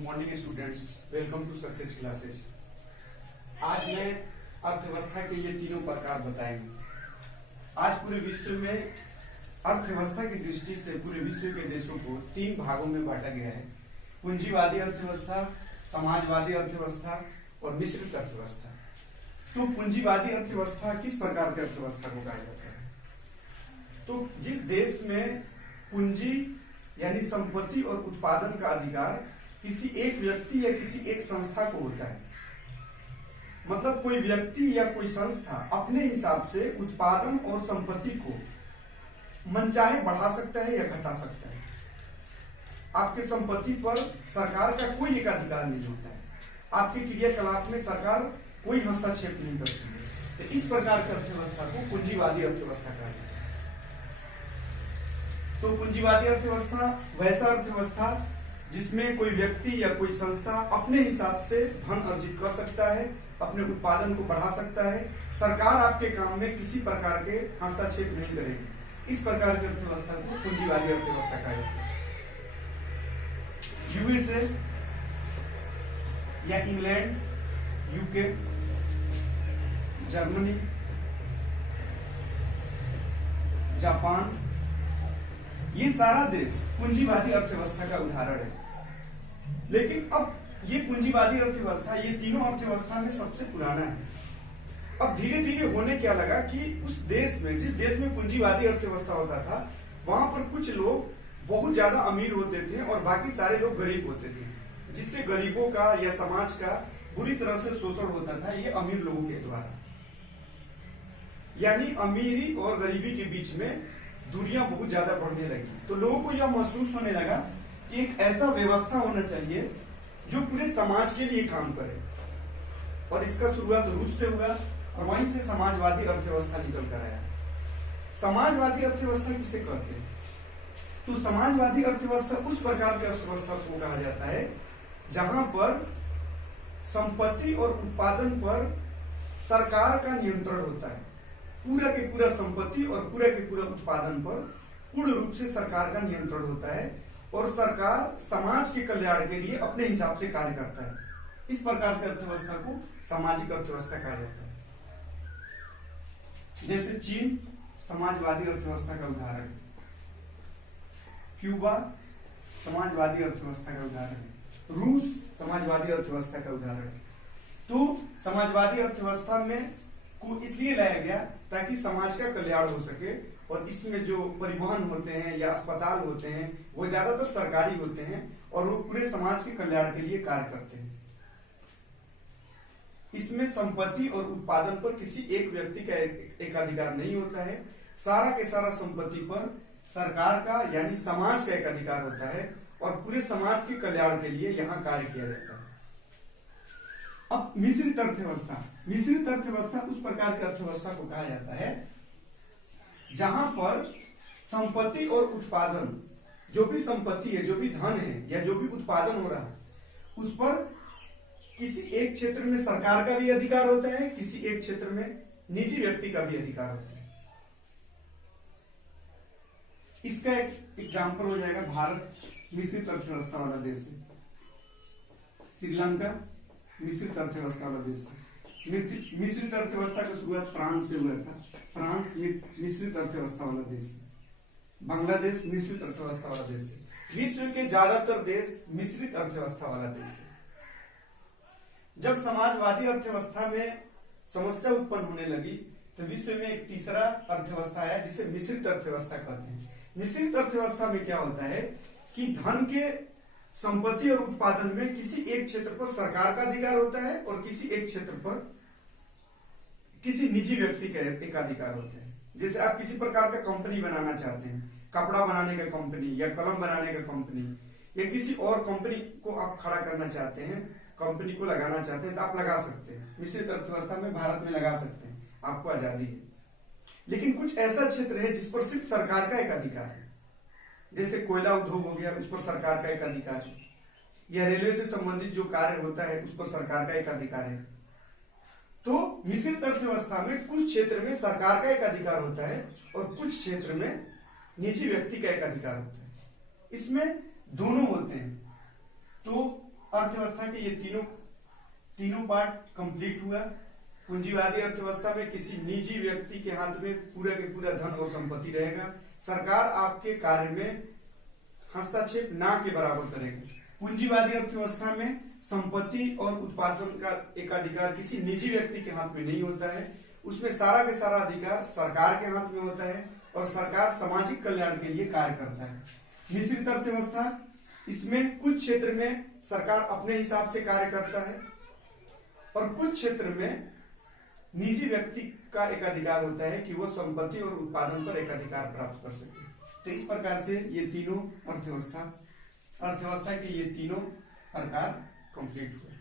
Morning students, welcome to success classes. आज मैं अर्थव्यवस्था के ये तीनों प्रकार बताएंगे। आज पूरे विश्व में अर्थव्यवस्था की दृष्टि से पूरे विश्व के देशों को तीन भागों में बांटा गया है: पूंजीवादी अर्थव्यवस्था, समाजवादी अर्थव्यवस्था और मिश्रित अर्थव्यवस्था। तो पूंजीवादी अर्थव्यवस्था किस प्रकार की अर्थव्यवस्था को कहा जाता है? तो जिस देश में पूंजी यानी संपत्ति और उत्पादन का अधिकार किसी एक व्यक्ति या किसी एक संस्था को होता है, मतलब कोई व्यक्ति या कोई संस्था अपने हिसाब से उत्पादन और संपत्ति को मनचाहे बढ़ा सकता है या घटा सकता है। आपके संपत्ति पर सरकार का कोई एक अधिकार नहीं होता है, आपके क्रियाकलाप में सरकार कोई हस्तक्षेप नहीं करती है। तो इस प्रकार की अर्थव्यवस्था को पूंजीवादी अर्थव्यवस्था कहा जाता है। तो पूंजीवादी अर्थव्यवस्था वैसा अर्थव्यवस्था जिसमें कोई व्यक्ति या कोई संस्था अपने हिसाब से धन अर्जित कर सकता है, अपने उत्पादन को बढ़ा सकता है, सरकार आपके काम में किसी प्रकार के हस्तक्षेप नहीं करेगी। इस प्रकार की अर्थव्यवस्था को पूंजीवादी अर्थव्यवस्था कहा जाता है। यूएसए या इंग्लैंड, यूके, जर्मनी, जापान, ये सारा देश पूंजीवादी अर्थव्यवस्था का उदाहरण है। लेकिन अब ये पूंजीवादी अर्थव्यवस्था, ये तीनों अर्थव्यवस्था में सबसे पुराना है। अब धीरे धीरे होने क्या लगा कि उस देश में, जिस देश में पूंजीवादी अर्थव्यवस्था होता था, वहां पर कुछ लोग बहुत ज्यादा अमीर होते थे और बाकी सारे लोग गरीब होते थे, जिससे गरीबों का या समाज का बुरी तरह से शोषण होता था ये अमीर लोगों के द्वारा। यानी अमीरी और गरीबी के बीच में दूरियां बहुत ज्यादा बढ़ने लगी। तो लोगों को यह महसूस होने लगा कि एक ऐसा व्यवस्था होना चाहिए जो पूरे समाज के लिए काम करे, और इसका शुरुआत रूस से हुआ और वहीं से समाजवादी अर्थव्यवस्था निकल कर आया। समाजवादी अर्थव्यवस्था किसे कहते हैं? तो समाजवादी अर्थव्यवस्था उस प्रकार की अर्थव्यवस्था को कहा जाता है जहां पर संपत्ति और उत्पादन पर सरकार का नियंत्रण होता है। पूरा के पूरा संपत्ति और पूरा के पूरा उत्पादन पर पूर्ण रूप से सरकार का नियंत्रण होता है और सरकार समाज के कल्याण के लिए अपने हिसाब से कार्य करता है। इस प्रकार की अर्थव्यवस्था को सामाजिक अर्थव्यवस्था कहा जाता है। जैसे चीन समाजवादी अर्थव्यवस्था का उदाहरण है, क्यूबा समाजवादी अर्थव्यवस्था का उदाहरण है, रूस समाजवादी अर्थव्यवस्था का उदाहरण है। तो समाजवादी अर्थव्यवस्था में को इसलिए लाया गया ताकि समाज का कल्याण हो सके, और इसमें जो परिवहन होते हैं या अस्पताल होते हैं वो ज्यादातर सरकारी होते हैं और वो पूरे समाज के कल्याण के लिए कार्य करते हैं। इसमें संपत्ति और उत्पादन पर किसी एक व्यक्ति का एक अधिकार नहीं होता है, सारा के सारा संपत्ति पर सरकार का यानी समाज का एक अधिकार होता है और पूरे समाज के कल्याण के लिए यहाँ कार्य किया जाता है। अब मिश्रित अर्थव्यवस्था, मिश्रित अर्थव्यवस्था उस प्रकार की अर्थव्यवस्था को कहा जाता है जहां पर संपत्ति और उत्पादन, जो भी संपत्ति है, जो भी धन है या जो भी उत्पादन हो रहा है, उस पर किसी एक क्षेत्र में सरकार का भी अधिकार होता है, किसी एक क्षेत्र में निजी व्यक्ति का भी अधिकार होता है। इसका एक एग्जाम्पल हो जाएगा भारत, मिश्रित अर्थव्यवस्था वाला देश है। श्रीलंका मिश्रित अर्थव्यवस्था वाला देश है। मिश्रित अर्थव्यवस्था की शुरुआत फ्रांस से हुआ था। फ्रांस मिश्रित अर्थव्यवस्था वाला देश है। बांग्लादेश मिश्रित अर्थव्यवस्था वाला देश है। विश्व के ज्यादातर देश मिश्रित अर्थव्यवस्था वाला देश है। जब समाजवादी अर्थव्यवस्था में समस्या उत्पन्न होने लगी तो विश्व में एक तीसरा अर्थव्यवस्था आया जिसे मिश्रित अर्थव्यवस्था कहते हैं। मिश्रित अर्थव्यवस्था में क्या होता है कि धन के, संपत्ति और उत्पादन में किसी एक क्षेत्र पर सरकार का अधिकार होता है और किसी एक क्षेत्र पर किसी निजी व्यक्ति का एक अधिकार होता है। जैसे आप किसी प्रकार का कंपनी बनाना चाहते हैं, कपड़ा बनाने का कंपनी या कलम बनाने का कंपनी, या किसी और कंपनी को आप खड़ा करना चाहते हैं, कंपनी को लगाना चाहते हैं, तो आप लगा सकते हैं। मिश्रित अर्थव्यवस्था में भारत में लगा सकते हैं, आपको आजादी है। लेकिन कुछ ऐसा क्षेत्र है जिस पर सिर्फ सरकार का एक अधिकार है, जैसे कोयला उद्योग हो गया, उस पर सरकार का एक अधिकार है, या रेलवे से संबंधित जो कार्य होता है उस पर सरकार का एक अधिकार है। तो मिश्रित अर्थव्यवस्था में कुछ क्षेत्र में सरकार का एक अधिकार होता है और कुछ क्षेत्र में निजी व्यक्ति का एक अधिकार होता है। इसमें दोनों होते हैं। तो अर्थव्यवस्था के ये तीनों पार्ट कंप्लीट हुआ। पूंजीवादी अर्थव्यवस्था में किसी निजी व्यक्ति के हाथ में पूरा के पूरा धन और संपत्ति रहेगा। सरकार आपके कार्य में हस्तक्षेप ना के बराबर करेगी। पूंजीवादी अर्थव्यवस्था में संपत्ति और उत्पादन का एकाधिकार किसी निजी व्यक्ति के हाथ में नहीं होता है। उसमें सारा के सारा अधिकार सरकार के हाथ में होता है और सरकार सामाजिक कल्याण के लिए कार्य करता है। मिश्रित अर्थव्यवस्था, इसमें कुछ क्षेत्र में सरकार अपने हिसाब से कार्य करता है और कुछ क्षेत्र में निजी व्यक्ति का एकाधिकार होता है कि वो संपत्ति और उत्पादन पर एकाधिकार प्राप्त कर सके। तो इस प्रकार से ये तीनों अर्थव्यवस्था के ये तीनों प्रकार कंप्लीट हुए।